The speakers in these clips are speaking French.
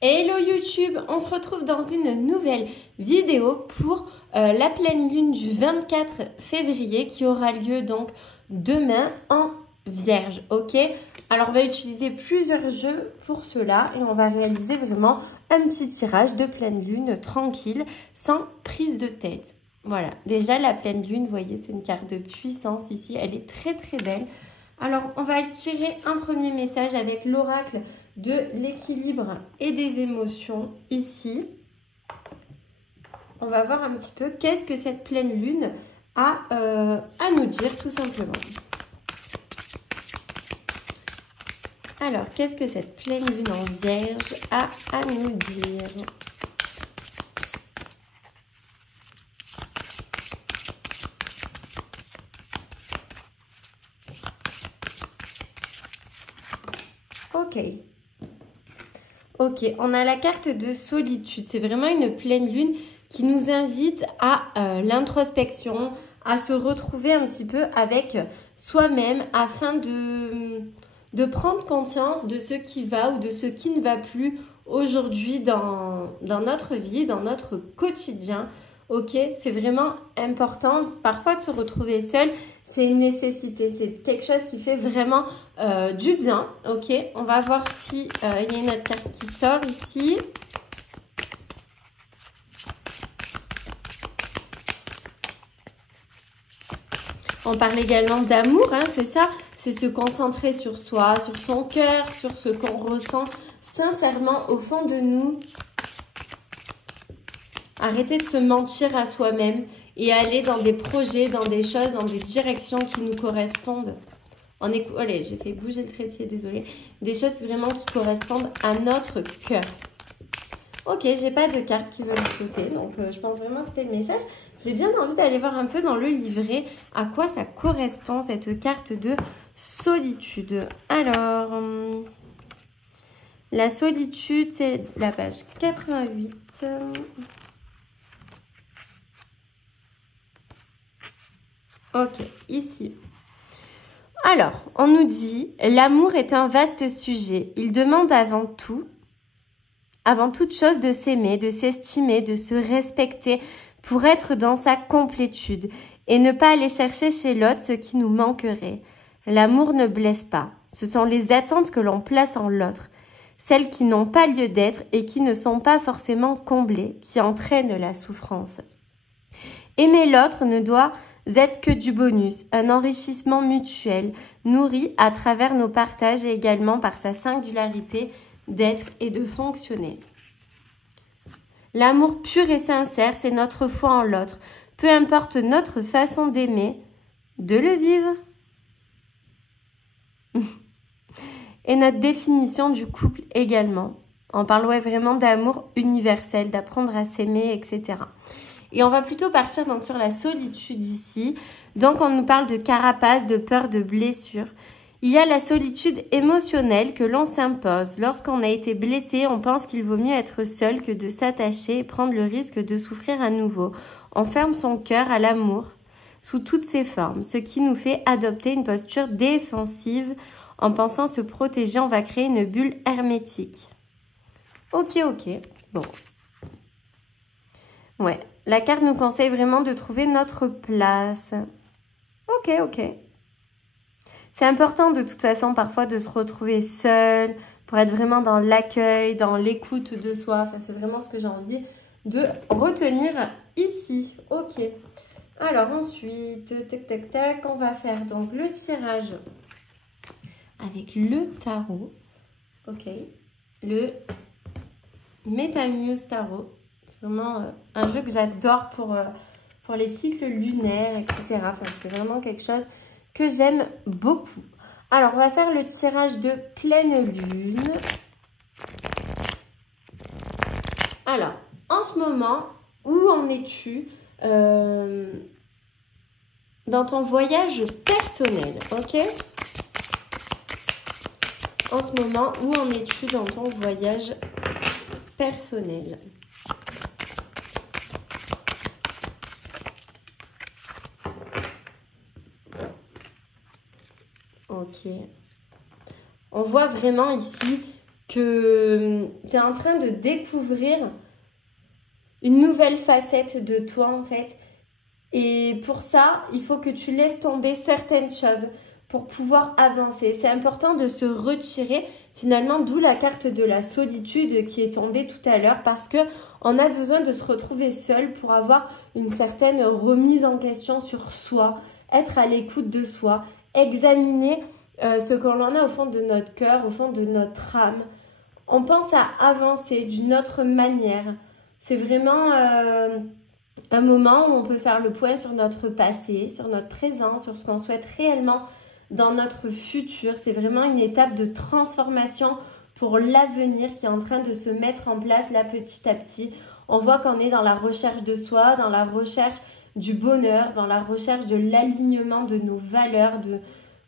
Hello YouTube, on se retrouve dans une nouvelle vidéo pour la pleine lune du 24 février qui aura lieu donc demain en Vierge, ok? Alors on va utiliser plusieurs jeux pour cela et on va réaliser vraiment un petit tirage de pleine lune tranquille, sans prise de tête. Voilà, déjà la pleine lune, vous voyez, c'est une carte de puissance ici, elle est très très belle. Alors on va tirer un premier message avec l'oracle de l'équilibre et des émotions ici. On va voir un petit peu qu'est-ce que cette pleine lune a à nous dire tout simplement. Alors, qu'est-ce que cette pleine lune en Vierge a à nous dire? Ok, on a la carte de solitude. C'est vraiment une pleine lune qui nous invite à l'introspection, à se retrouver un petit peu avec soi-même afin de prendre conscience de ce qui va ou de ce qui ne va plus aujourd'hui dans notre vie, dans notre quotidien. Ok, c'est vraiment important parfois de se retrouver seul. C'est une nécessité, c'est quelque chose qui fait vraiment du bien. Ok, on va voir si il y a une autre carte qui sort ici. On parle également d'amour, hein, c'est ça. C'est se concentrer sur soi, sur son cœur, sur ce qu'on ressent sincèrement au fond de nous. Arrêter de se mentir à soi-même et aller dans des projets, dans des choses, dans des directions qui nous correspondent. Allez, j'ai fait bouger le trépied, désolée. Des choses vraiment qui correspondent à notre cœur. Ok, j'ai pas de cartes qui veulent sauter, donc je pense vraiment que c'était le message. J'ai bien envie d'aller voir un peu dans le livret à quoi ça correspond cette carte de solitude. Alors, la solitude, c'est la page 88. Ok, ici. Alors, on nous dit, l'amour est un vaste sujet. Il demande avant toute chose de s'aimer, de s'estimer, de se respecter pour être dans sa complétude et ne pas aller chercher chez l'autre ce qui nous manquerait. L'amour ne blesse pas. Ce sont les attentes que l'on place en l'autre, celles qui n'ont pas lieu d'être et qui ne sont pas forcément comblées, qui entraînent la souffrance. Aimer l'autre ne doit être que du bonus, un enrichissement mutuel, nourri à travers nos partages et également par sa singularité d'être et de fonctionner. L'amour pur et sincère, c'est notre foi en l'autre. Peu importe notre façon d'aimer, de le vivre. Et notre définition du couple également. On parle vraiment d'amour universel, d'apprendre à s'aimer, etc. Et on va plutôt partir donc sur la solitude ici. Donc on nous parle de carapace, de peur, de blessure. Il y a la solitude émotionnelle que l'on s'impose. Lorsqu'on a été blessé, on pense qu'il vaut mieux être seul que de s'attacher et prendre le risque de souffrir à nouveau. On ferme son cœur à l'amour sous toutes ses formes, ce qui nous fait adopter une posture défensive. En pensant se protéger, on va créer une bulle hermétique. Ok. Bon. Ouais. La carte nous conseille vraiment de trouver notre place. Ok. C'est important de toute façon parfois de se retrouver seul pour être vraiment dans l'accueil, dans l'écoute de soi. Enfin, c'est vraiment ce que j'ai envie de retenir ici. Ok. Alors ensuite, tac, on va faire donc le tirage avec le tarot. Ok. Le Métamuse Tarot. C'est vraiment un jeu que j'adore pour les cycles lunaires, etc. Enfin, c'est vraiment quelque chose que j'aime beaucoup. Alors, on va faire le tirage de pleine lune. Alors, en ce moment, où en es-tu dans ton voyage personnel, ok? En ce moment, où en es-tu dans ton voyage personnel? Ok. On voit vraiment ici qu'il es en train de découvrir une nouvelle facette de toi en fait. Et pour ça, il faut que tu laisses tomber certaines choses pour pouvoir avancer. C'est important de se retirer finalement, d'où la carte de la solitude qui est tombée tout à l'heure parce que on a besoin de se retrouver seul pour avoir une certaine remise en question sur soi, être à l'écoute de soi, examiner ce que l'on a au fond de notre cœur, au fond de notre âme. On pense à avancer d'une autre manière. C'est vraiment un moment où on peut faire le point sur notre passé, sur notre présent, sur ce qu'on souhaite réellement dans notre futur. C'est vraiment une étape de transformation pour l'avenir qui est en train de se mettre en place là petit à petit. On voit qu'on est dans la recherche de soi, dans la recherche du bonheur, dans la recherche de l'alignement de nos valeurs.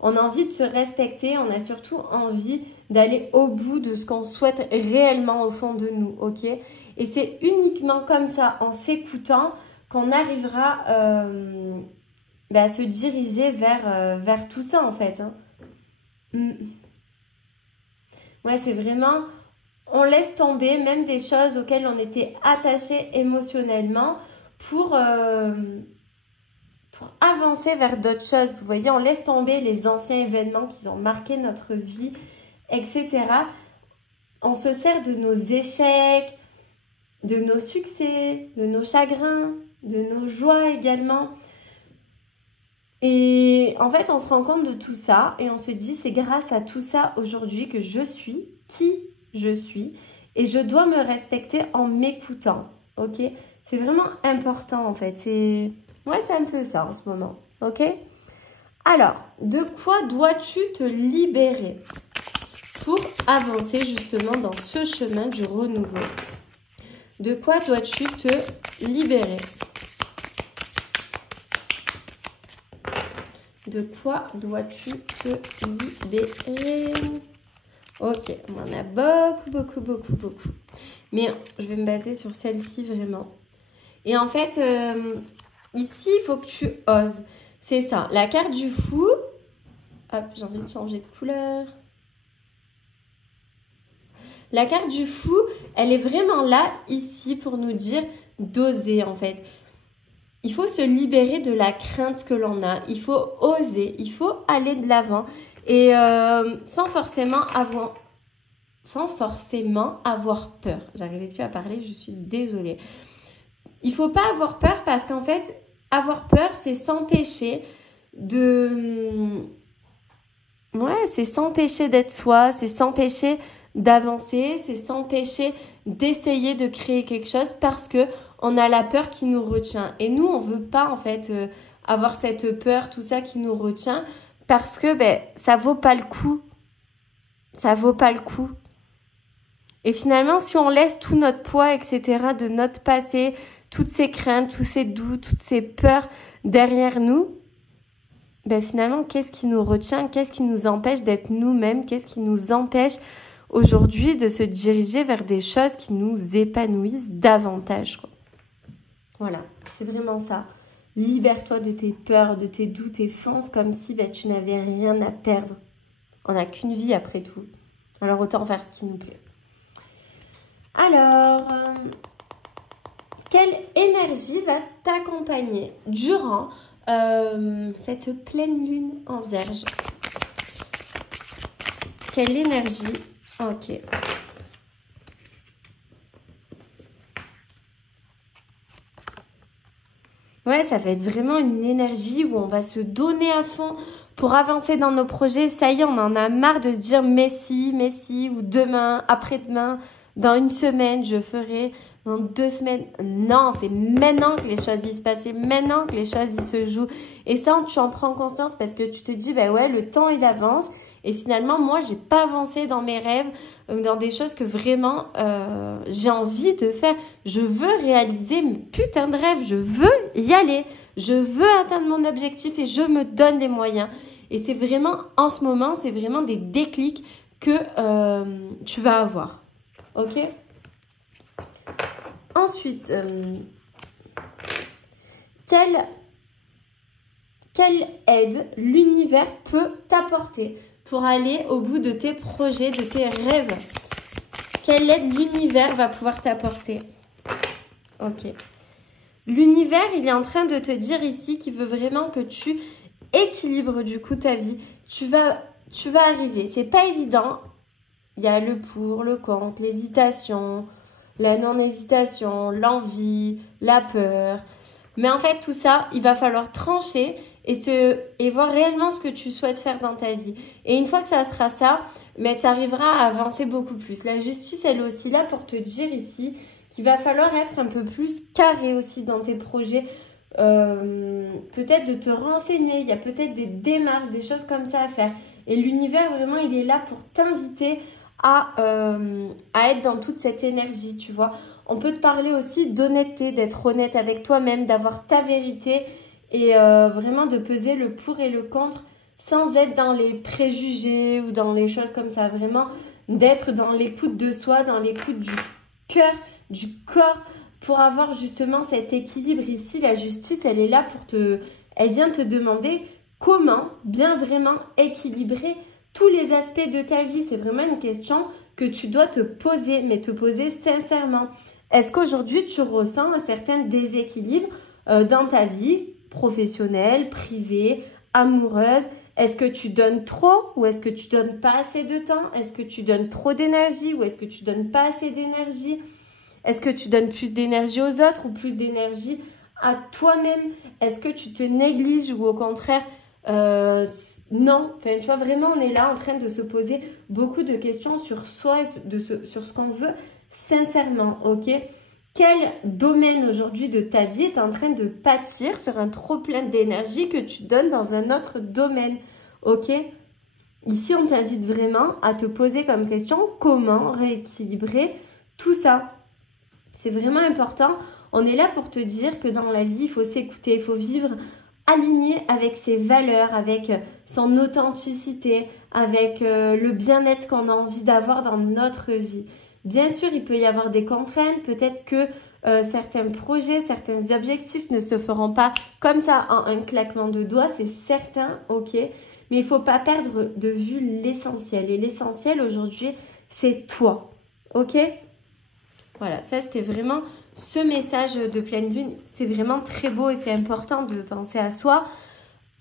On a envie de se respecter, on a surtout envie d'aller au bout de ce qu'on souhaite réellement au fond de nous, ok? Et c'est uniquement comme ça, en s'écoutant, qu'on arrivera à se diriger vers tout ça en fait. Hein. Ouais, c'est vraiment, on laisse tomber même des choses auxquelles on était attaché émotionnellement pour avancer vers d'autres choses. Vous voyez, on laisse tomber les anciens événements qui ont marqué notre vie, etc. On se sert de nos échecs, de nos succès, de nos chagrins, de nos joies également. Et en fait, on se rend compte de tout ça et on se dit, c'est grâce à tout ça aujourd'hui que je suis qui je suis et je dois me respecter en m'écoutant, ok? C'est vraiment important en fait. Ouais, c'est un peu ça en ce moment, ok? Alors, de quoi dois-tu te libérer pour avancer justement dans ce chemin du renouveau? De quoi dois-tu te libérer? De quoi dois-tu te libérer? Ok, on en a beaucoup. Mais je vais me baser sur celle-ci vraiment. Et en fait, ici, il faut que tu oses. C'est ça, la carte du fou. Hop, j'ai envie de changer de couleur. La carte du fou, elle est vraiment là, ici, pour nous dire d'oser en fait. Il faut se libérer de la crainte que l'on a. Il faut oser, il faut aller de l'avant. Et sans forcément avoir peur. J'arrivais plus à parler, je suis désolée. Il faut pas avoir peur parce qu'en fait, avoir peur, c'est s'empêcher c'est s'empêcher d'être soi, c'est s'empêcher d'avancer, c'est s'empêcher d'essayer de créer quelque chose parce que on a la peur qui nous retient. Et nous, on veut pas en fait avoir cette peur, tout ça qui nous retient parce que ça vaut pas le coup. Ça vaut pas le coup. Et finalement, si on laisse tout notre poids, etc., de notre passé, toutes ces craintes, tous ces doutes, toutes ces peurs derrière nous, finalement, qu'est-ce qui nous retient? Qu'est-ce qui nous empêche d'être nous-mêmes? Qu'est-ce qui nous empêche aujourd'hui de se diriger vers des choses qui nous épanouissent davantage, quoi. Voilà, c'est vraiment ça. Libère-toi de tes peurs, de tes doutes et fonce comme si tu n'avais rien à perdre. On n'a qu'une vie après tout. Alors autant faire ce qui nous plaît. Alors, quelle énergie va t'accompagner durant cette pleine lune en Vierge? Quelle énergie? Ok. Ouais, ça va être vraiment une énergie où on va se donner à fond pour avancer dans nos projets. Ça y est, on en a marre de se dire mais si, ou demain, après-demain, dans une semaine, je ferai, dans 2 semaines. Non, c'est maintenant que les choses y se passent, c'est maintenant que les choses y se jouent. Et ça, tu en prends conscience parce que tu te dis, ouais, le temps, il avance. Et finalement, moi, j'ai pas avancé dans mes rêves, dans des choses que vraiment j'ai envie de faire. Je veux réaliser mes putains de rêves. Je veux y aller. Je veux atteindre mon objectif et je me donne les moyens. Et c'est vraiment, en ce moment, c'est vraiment des déclics que tu vas avoir. Ok? Ensuite, quelle aide l'univers peut t'apporter pour aller au bout de tes projets, de tes rêves? Quelle aide l'univers va pouvoir t'apporter? Ok. L'univers, il est en train de te dire ici qu'il veut vraiment que tu équilibres du coup ta vie. Tu vas arriver. C'est pas évident. Il y a le pour, le contre, l'hésitation, la non-hésitation, l'envie, la peur. Mais en fait, tout ça, il va falloir trancher et voir réellement ce que tu souhaites faire dans ta vie. Et une fois que ça sera ça, mais tu arriveras à avancer beaucoup plus. La justice, elle est aussi là pour te dire ici qu'il va falloir être un peu plus carré aussi dans tes projets. Peut-être de te renseigner. Il y a peut-être des démarches, des choses comme ça à faire. Et l'univers, vraiment, il est là pour t'inviter à être dans toute cette énergie, tu vois. On peut te parler aussi d'honnêteté, d'être honnête avec toi-même, d'avoir ta vérité et vraiment de peser le pour et le contre sans être dans les préjugés ou dans les choses comme ça. Vraiment d'être dans l'écoute de soi, dans l'écoute du cœur, du corps pour avoir justement cet équilibre ici. La justice, elle est là elle vient te demander comment bien vraiment équilibrer tous les aspects de ta vie. C'est vraiment une question que tu dois te poser, mais te poser sincèrement. Est-ce qu'aujourd'hui, tu ressens un certain déséquilibre dans ta vie professionnelle, privée, amoureuse? Est-ce que tu donnes trop ou est-ce que tu donnes pas assez de temps? Est-ce que tu donnes trop d'énergie ou est-ce que tu donnes pas assez d'énergie? Est-ce que tu donnes plus d'énergie aux autres ou plus d'énergie à toi-même? Est-ce que tu te négliges ou au contraire, non? Enfin, tu vois, vraiment, on est là en train de se poser beaucoup de questions sur soi et sur ce qu'on veut sincèrement, ok? Quel domaine aujourd'hui de ta vie est en train de pâtir sur un trop plein d'énergie que tu donnes dans un autre domaine, ok? Ici, on t'invite vraiment à te poser comme question comment rééquilibrer tout ça. C'est vraiment important. On est là pour te dire que dans la vie, il faut s'écouter, il faut vivre aligné avec ses valeurs, avec son authenticité, avec le bien-être qu'on a envie d'avoir dans notre vie. Bien sûr, il peut y avoir des contraintes. Peut-être que certains projets, certains objectifs ne se feront pas comme ça en un claquement de doigts, c'est certain, ok? Mais il ne faut pas perdre de vue l'essentiel. Et l'essentiel aujourd'hui, c'est toi, ok? Voilà, ça c'était vraiment ce message de pleine lune. C'est vraiment très beau et c'est important de penser à soi.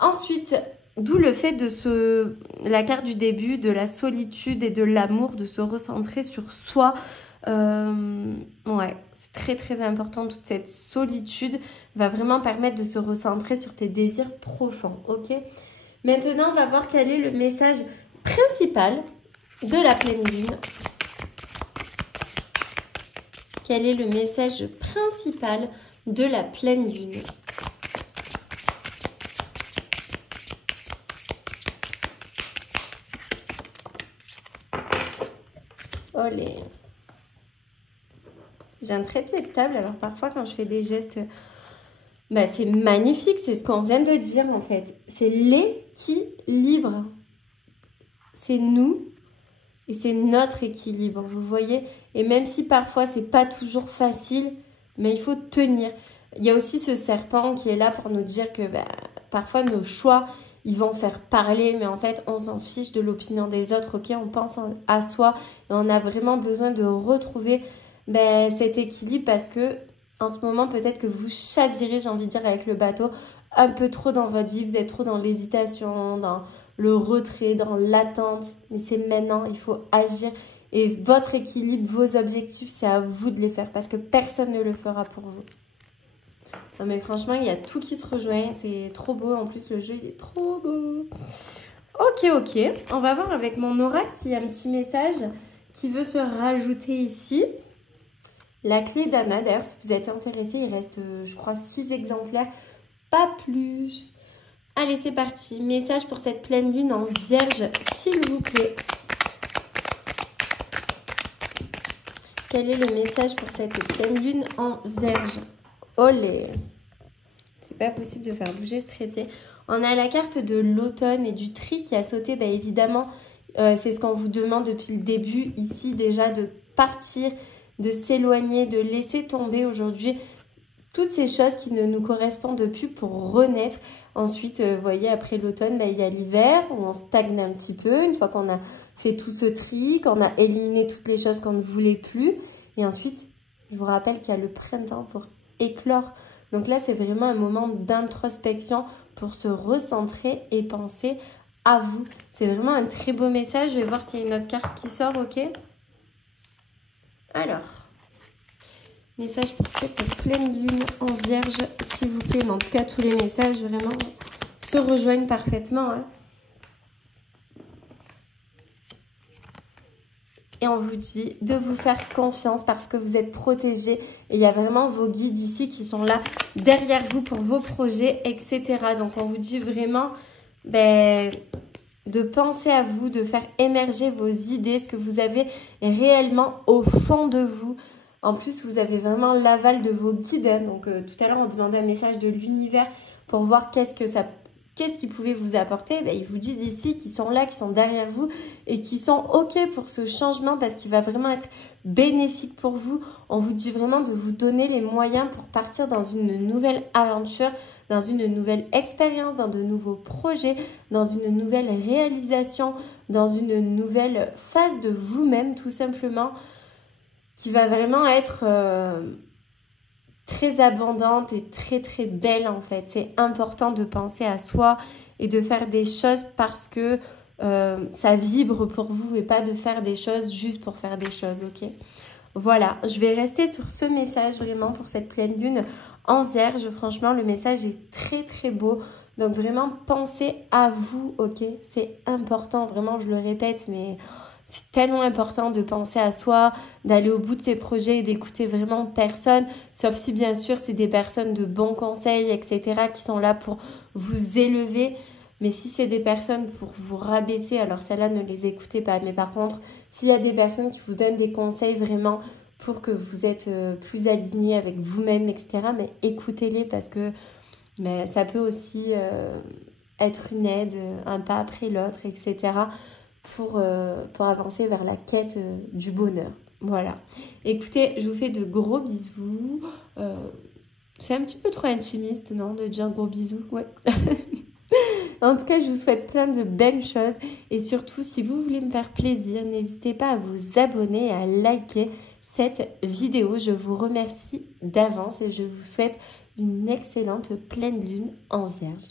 Ensuite, d'où le fait de la carte du début, de la solitude et de l'amour, de se recentrer sur soi. Ouais, c'est très très important. Toute cette solitude va vraiment permettre de se recentrer sur tes désirs profonds, ok? Maintenant, on va voir quel est le message principal de la pleine lune. Quel est le message principal de la pleine lune? Olé. J'ai un trépied de table, alors parfois quand je fais des gestes, bah, c'est magnifique, c'est ce qu'on vient de dire en fait. C'est l'équilibre. C'est nous. Et c'est notre équilibre, vous voyez. Et même si parfois, c'est pas toujours facile, mais il faut tenir. Il y a aussi ce serpent qui est là pour nous dire que parfois, nos choix, ils vont faire parler. Mais en fait, on s'en fiche de l'opinion des autres. Ok, on pense à soi. Et on a vraiment besoin de retrouver cet équilibre parce que en ce moment, peut-être que vous chavirez, j'ai envie de dire, avec le bateau un peu trop dans votre vie. Vous êtes trop dans l'hésitation, dans le retrait, dans l'attente, mais c'est maintenant, il faut agir et votre équilibre, vos objectifs, c'est à vous de les faire parce que personne ne le fera pour vous. Non mais franchement, il y a tout qui se rejoint, c'est trop beau, en plus le jeu il est trop beau. Ok, on va voir avec mon oracle s'il y a un petit message qui veut se rajouter ici. La clé d'Anna, d'ailleurs si vous êtes intéressé, il reste je crois 6 exemplaires, pas plus. Allez, c'est parti. Message pour cette pleine lune en vierge, s'il vous plaît. Quel est le message pour cette pleine lune en vierge? Olé! C'est pas possible de faire bouger ce trépied. On a la carte de l'automne et du tri qui a sauté. Évidemment, c'est ce qu'on vous demande depuis le début ici déjà de partir, de s'éloigner, de laisser tomber aujourd'hui toutes ces choses qui ne nous correspondent plus pour renaître. Ensuite, vous voyez, après l'automne, il y a l'hiver où on stagne un petit peu. Une fois qu'on a fait tout ce tri, qu'on a éliminé toutes les choses qu'on ne voulait plus. Et ensuite, je vous rappelle qu'il y a le printemps pour éclore. Donc là, c'est vraiment un moment d'introspection pour se recentrer et penser à vous. C'est vraiment un très beau message. Je vais voir s'il y a une autre carte qui sort, ok? Alors, message pour cette pleine lune en vierge, s'il vous plaît. Mais en tout cas, tous les messages vraiment se rejoignent parfaitement. Hein. Et on vous dit de vous faire confiance parce que vous êtes protégés. Et il y a vraiment vos guides ici qui sont là derrière vous pour vos projets, etc. Donc, on vous dit vraiment de penser à vous, de faire émerger vos idées, ce que vous avez réellement au fond de vous. En plus, vous avez vraiment l'aval de vos guides. Hein. Donc, tout à l'heure, on demandait un message de l'univers pour voir qu'est-ce qu'ils pouvaient vous apporter. Ils vous disent ici qu'ils sont là, qu'ils sont derrière vous et qu'ils sont OK pour ce changement parce qu'il va vraiment être bénéfique pour vous. On vous dit vraiment de vous donner les moyens pour partir dans une nouvelle aventure, dans une nouvelle expérience, dans de nouveaux projets, dans une nouvelle réalisation, dans une nouvelle phase de vous-même tout simplement qui va vraiment être très abondante et très très belle en fait. C'est important de penser à soi et de faire des choses parce que ça vibre pour vous et pas de faire des choses juste pour faire des choses, ok? Voilà, je vais rester sur ce message vraiment pour cette pleine lune en vierge. Franchement, le message est très très beau. Donc vraiment, pensez à vous, ok? C'est important, vraiment, je le répète, mais c'est tellement important de penser à soi, d'aller au bout de ses projets et d'écouter vraiment personne, sauf si bien sûr c'est des personnes de bons conseils, etc. qui sont là pour vous élever. Mais si c'est des personnes pour vous rabaisser, alors celles-là, ne les écoutez pas. Mais par contre, s'il y a des personnes qui vous donnent des conseils vraiment pour que vous êtes plus aligné avec vous-même, etc., mais écoutez-les parce que ça peut aussi être une aide, un pas après l'autre, etc., pour avancer vers la quête du bonheur. Voilà. Écoutez, je vous fais de gros bisous. C'est un petit peu trop intimiste, non, de dire gros bisous? Ouais. En tout cas, je vous souhaite plein de belles choses. Et surtout, si vous voulez me faire plaisir, n'hésitez pas à vous abonner et à liker cette vidéo. Je vous remercie d'avance et je vous souhaite une excellente pleine lune en vierge.